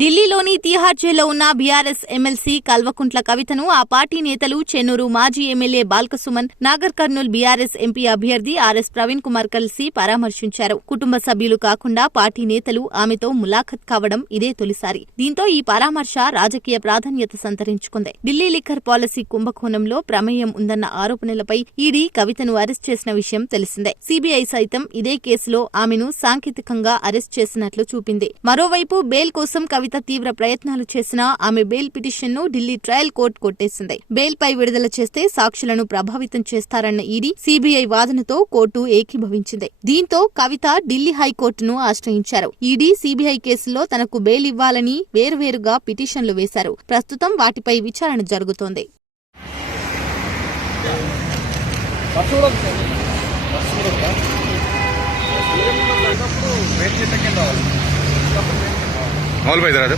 ఢిల్లీలోని తిహార్ జైల్లో ఉన్న బీఆర్ఎస్ ఎమ్మెల్సీ కల్వకుంట్ల కవితను ఆ పార్టీ నేతలు చెన్నూరు మాజీ MLA Balka Suman, Nagar Kurnool BRS MP అభ్యర్థి ఆర్ఎస్ ప్రవీణ్ కుమార్ కలిసి పరామర్శించారు. కుటుంబ సభ్యులు కాకుండా పార్టీ నేతలు ఆమెతో ములాఖత్ కావడం ఇదే తొలిసారి. దీంతో ఈ పరామర్శ రాజకీయ ప్రాధాన్యత సంతరించుకుంది. ఢిల్లీ లిక్కర్ పాలసీ కుంభకోణంలో ప్రమేయం ఉందన్న ఆరోపణలపై ఈడీ కవితను అరెస్ట్ చేసిన విషయం తెలిసిందే. సీబీఐ సైతం ఇదే కేసులో ఆమెను సాంకేతికంగా అరెస్ట్ చేసినట్లు చూపింది. మరోవైపు బెయిల్ కోసం కవిత తీవ్ర ప్రయత్నాలు చేసినా ఆమె బెయిల్ పిటిషన్ను ఢిల్లీ ట్రయల్ కోర్టు కొట్టేసింది. బెయిల్పై విడుదల చేస్తే సాక్షులను ప్రభావితం చేస్తారన్న ఈడీ, సీబీఐ వాదనతో కోర్టు ఏకీభవించింది. దీంతో కవిత ఢిల్లీ హైకోర్టును ఆశ్రయించారు. ఈడీ, సీబీఐ కేసుల్లో తనకు బెయిల్ ఇవ్వాలని వేర్వేరుగా పిటిషన్లు వేశారు. ప్రస్తుతం వాటిపై విచారణ జరుగుతోంది. మామూలు బయలుదేరాదు.